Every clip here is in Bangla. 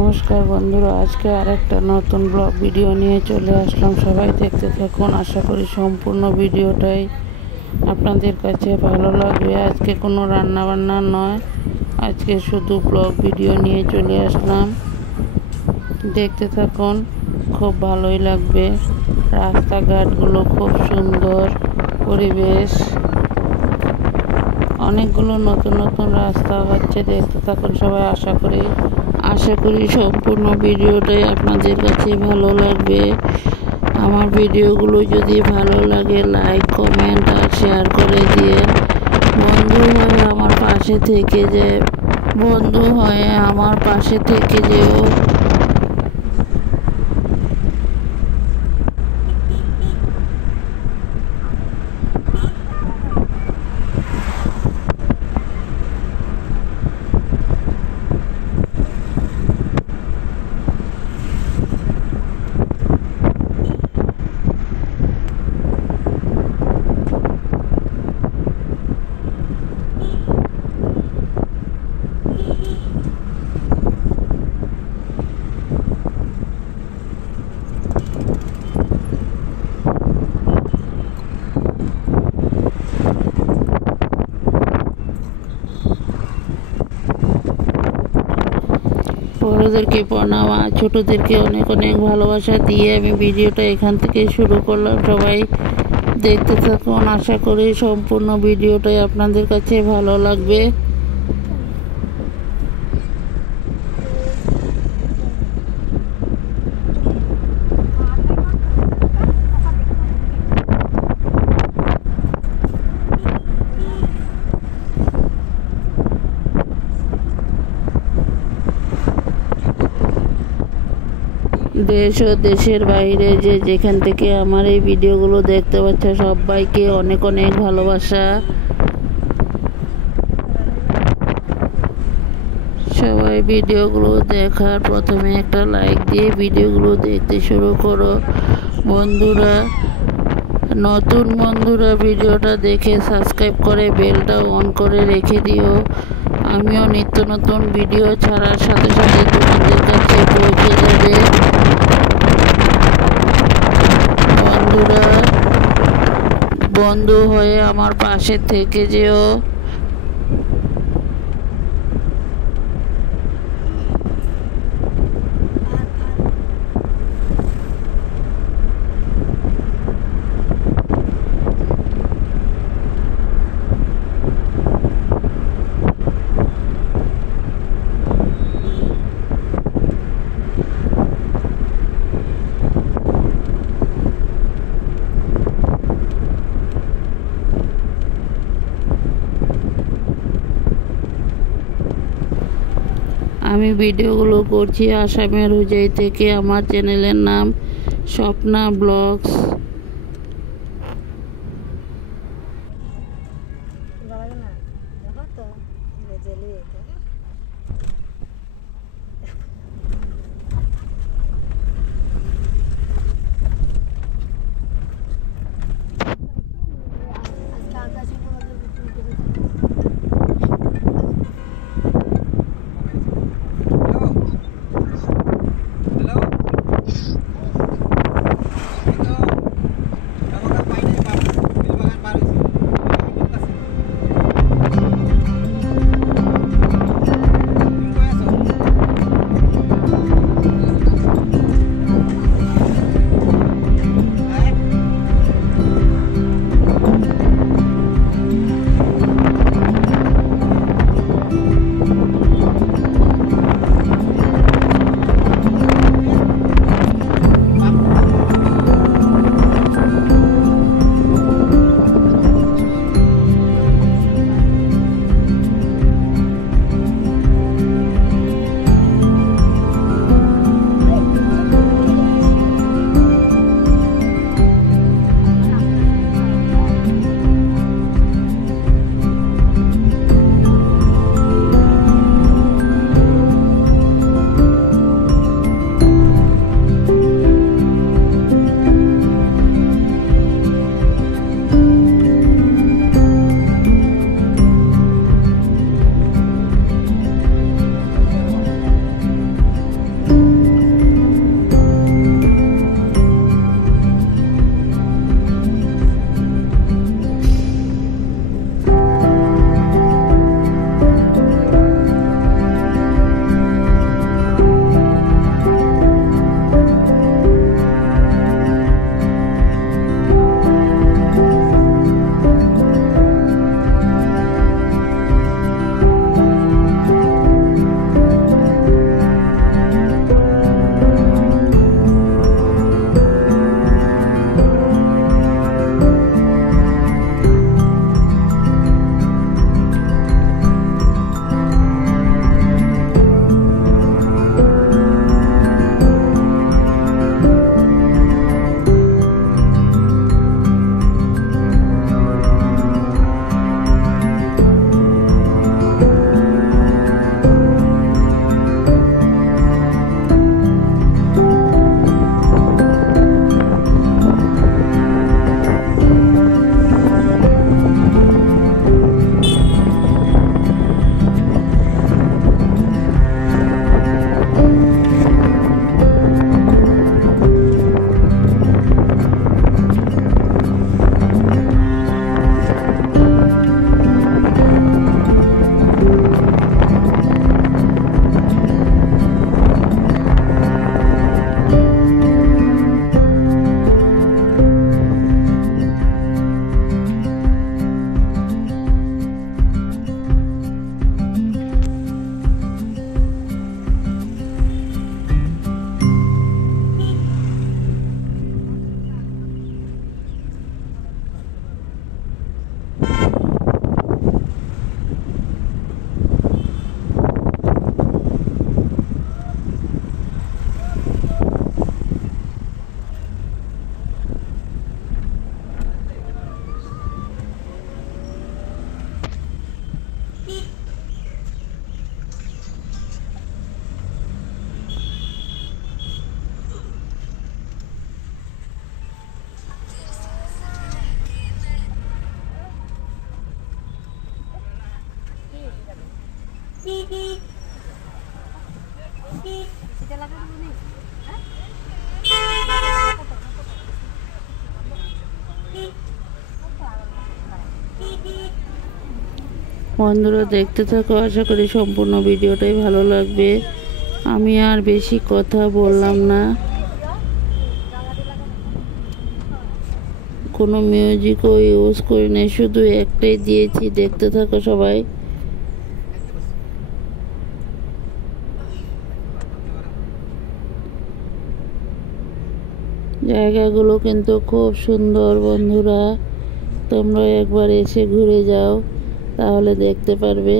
নমস্কার বন্ধুরা, আজকে আরেকটা নতুন ব্লগ ভিডিও নিয়ে চলে আসলাম। সবাই দেখতে থাকুন। আশা করি সম্পূর্ণ ভিডিওটাই আপনাদের কাছে ভালো লাগবে। আজকে কোনো রান্না বান্না নয়, আজকে শুধু ব্লগ ভিডিও নিয়ে চলে আসলাম। দেখতে থাকুন, খুব ভালোই লাগবে। রাস্তাঘাটগুলো খুব সুন্দর, পরিবেশ, অনেকগুলো নতুন নতুন রাস্তা হচ্ছে। দেখতে থাকুন সবাই। আশা করি সম্পূর্ণ ভিডিওটাই আপনাদের কাছে ভালো লাগবে। আমার ভিডিওগুলো যদি ভালো লাগে লাইক, কমেন্ট আর শেয়ার করে দিয়ে বন্ধু হয়ে আমার পাশে থেকে যেও। বড়োদেরকে প্রণাম আর ছোটোদেরকে অনেক অনেক ভালোবাসা দিয়ে আমি ভিডিওটা এখান থেকে শুরু করলাম। সবাই দেখতে থাকুন। আশা করি সম্পূর্ণ ভিডিওটাই আপনাদের কাছে ভালো লাগবে। দেশ ও দেশের বাইরে যেখান থেকে আমার এই ভিডিওগুলো দেখতে পাচ্ছে, সবাইকে অনেক অনেক ভালোবাসা। সবাই ভিডিওগুলো দেখার প্রথমে একটা লাইক দিয়ে ভিডিওগুলো দেখতে শুরু করো বন্ধুরা। নতুন বন্ধুরা ভিডিওটা দেখে সাবস্ক্রাইব করে বেলটা অন করে রেখে দিও। আমিও নিত্য নতুন ভিডিও ছাড়ার সাথে সাথে তোমাদের কাছে পৌঁছে যাবে। বন্ধুরা, বন্ধু হয়ে আমার পাশে থেকে যেও। আমি ভিডিওগুলো করছি আসামের হুজাই থেকে। আমার চ্যানেলের নাম স্বপ্না ব্লগস। বন্ধুরা দেখতে থাকো, আশা করি সম্পূর্ণ ভিডিওটাই ভালো লাগবে। আমি আর বেশি কথা বললাম না, কোনো মিউজিকও ইউজ করি নাই, শুধু একটাই দিয়েছি। দেখতে থাকো সবাই। জায়গাগুলো কিন্তু খুব সুন্দর বন্ধুরা, তোমরা একবার এসে ঘুরে যাও, তাহলে দেখতে পারবে।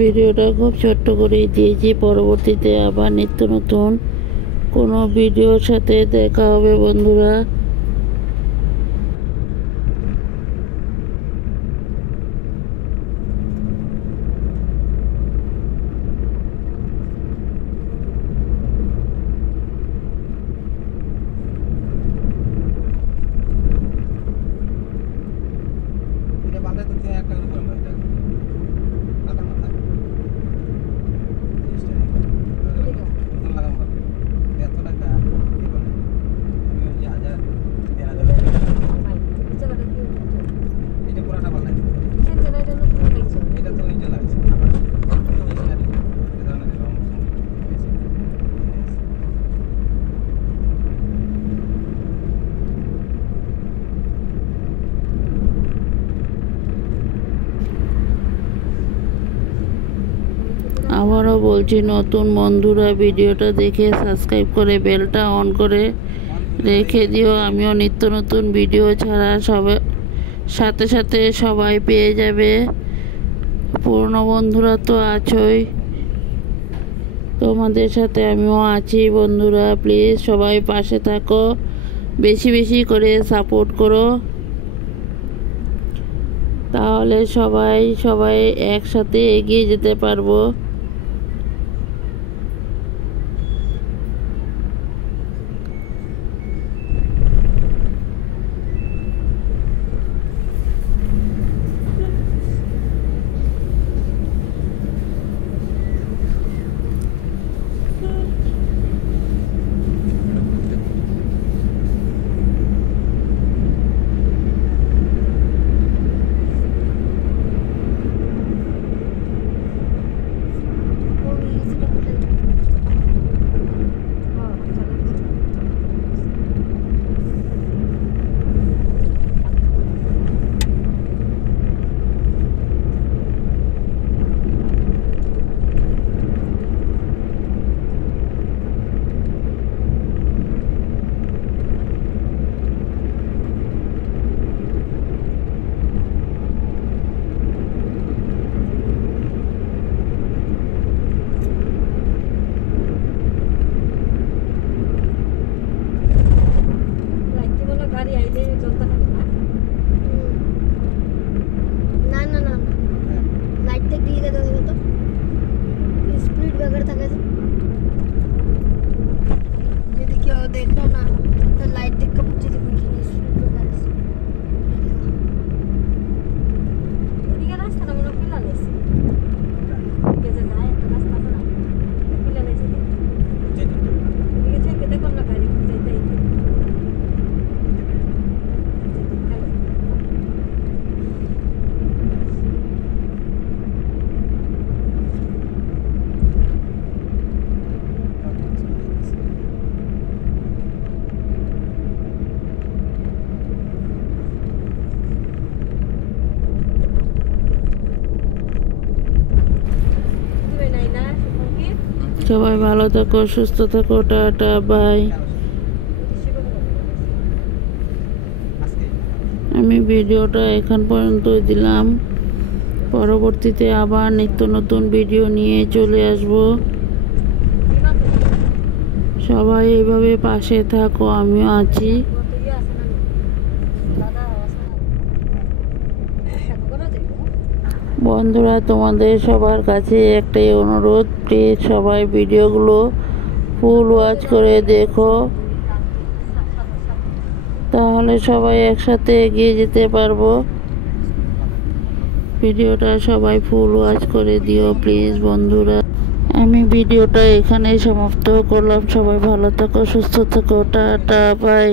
ভিডিওটা খুব ছোট্ট করেই দিয়েছি, পরবর্তীতে আবার নিত্য নতুন কোনো ভিডিওর সাথে দেখা হবে বন্ধুরা। আবারও বলছি, নতুন বন্ধুরা ভিডিওটা দেখে সাবস্ক্রাইব করে বেলটা অন করে রেখে দিও। আমিও নিত্য নতুন ভিডিও ছাড়া সাথে সাথে সবাই পেয়ে যাবে। পুরনো বন্ধুরা তো আছোই, তোমাদের সাথে আমিও আছি বন্ধুরা। প্লিজ সবাই পাশে থাকো, বেশি বেশি করে সাপোর্ট করো, তাহলে সবাই একসাথে এগিয়ে যেতে পারবো। देखो ना तो लाइट देख के मुझे সবাই ভালো থাকো, সুস্থ থাকো, টাটা বাই। আমি ভিডিওটা এখান পর্যন্ত দিলাম, পরবর্তীতে আবার নিত্য নতুন ভিডিও নিয়ে চলে আসব। সবাই এইভাবে পাশে থাকো, আমিও আছি। দাদা বন্ধুরা, তোমাদের সবার কাছে একটাই অনুরোধ, প্লিজ সবাই ভিডিওগুলো ফুল ওয়াচ করে দেখো, তাহলে সবাই একসাথে এগিয়ে যেতে পারবো। ভিডিওটা সবাই ফুল ওয়াচ করে দিও প্লিজ বন্ধুরা। আমি ভিডিওটা এখানেই সমাপ্ত করলাম। সবাই ভালো থাকো, সুস্থ থাকো, টাটা, বাই।